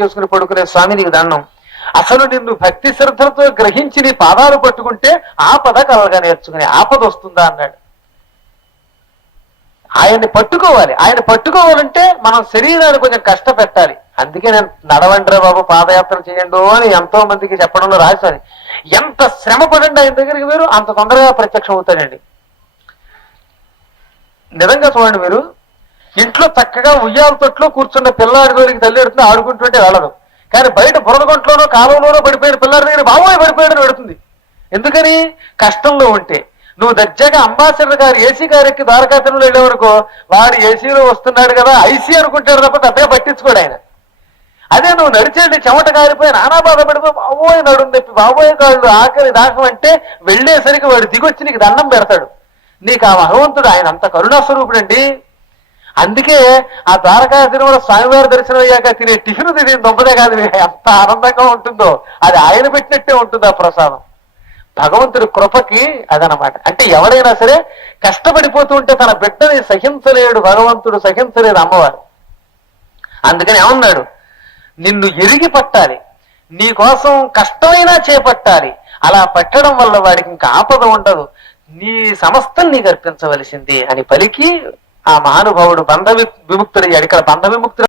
చేసుకుని పడుకునే స్వామి నీకు దండం. అసలు నిన్ను భక్తి శ్రద్ధలతో గ్రహించి నీ పాదాలు పట్టుకుంటే ఆపద కలగా నేర్చుకుని ఆపద వస్తుందా అన్నాడు. ఆయన్ని పట్టుకోవాలి. ఆయన పట్టుకోవాలంటే మనం శరీరాన్ని కొంచెం కష్టపెట్టాలి. అందుకే నేను నడవండిరా బాబు పాదయాత్ర చేయండి అని ఎంతో మందికి చెప్పడంలో రాశాను ఎంత శ్రమ పడండి ఆయన దగ్గరికి మీరు అంత తొందరగా ప్రత్యక్షం అవుతాడండి నిజంగా చూడండి మీరు ఇంట్లో చక్కగా ఉయ్యాల తొట్లో కూర్చున్న పిల్లాడి దగ్గరికి తల్లి ఎడుతుంది ఆడుకుంటుంటే వెళ్ళదు. కానీ బయట బురదగొంట్లోనో కాలంలోనో పడిపోయిన పిల్లాడి దగ్గర బాబోయ్ పడిపోయాడని పెడుతుంది ఎందుకని? కష్టంలో ఉంటే. నువ్వు దర్జాగా అంబాసిడర్ గారు ఏసీ గారు ఎక్కి ద్వారకాతిలో వెళ్ళేవరకు వాడు ఏసీలో వస్తున్నాడు కదా ఐసీ అనుకుంటాడు తప్ప పెద్దగా పట్టించుకోడు ఆయన. అదే నువ్వు నడిచేది చెమట కారిపోయి నానా బాధపడిపోయి బాబోయ్ నడుం తెప్పి బాబోయ్ కాళ్ళు ఆఖరి దాకం అంటే వెళ్ళేసరికి వాడు దిగొచ్చి నీకు దండం పెడతాడు. నీకు ఆ భగవంతుడు ఆయన అంత కరుణాస్వరూపుడండి. అందుకే ఆ ద్వారకా తిరుమల స్వామివారి దర్శనం అయ్యాక తినే టిఫిన్ తినే దొబ్బదే కాదు ఎంత ఆనందంగా ఉంటుందో. అది ఆయన పెట్టినట్టే ఉంటుంది ఆ ప్రసాదం. భగవంతుడి కృపకి అదనమాట. అంటే ఎవరైనా సరే కష్టపడిపోతూ ఉంటే తన బిడ్డని సహించలేడు భగవంతుడు సహించలేదు అమ్మవారు. అందుకని ఏమన్నాడు? నిన్ను ఎరిగి పట్టాలి. నీ కోసం కష్టమైనా చేపట్టాలి. అలా పట్టడం వల్ల వాడికి ఇంకా ఆపద ఉండదు. నీ సమస్తం నీకు అర్పించవలసింది అని పలికి ఆ మహానుభావుడు బంధ విముక్తుడయ్యాడు. ఇక్కడ బంధ విముక్తుడు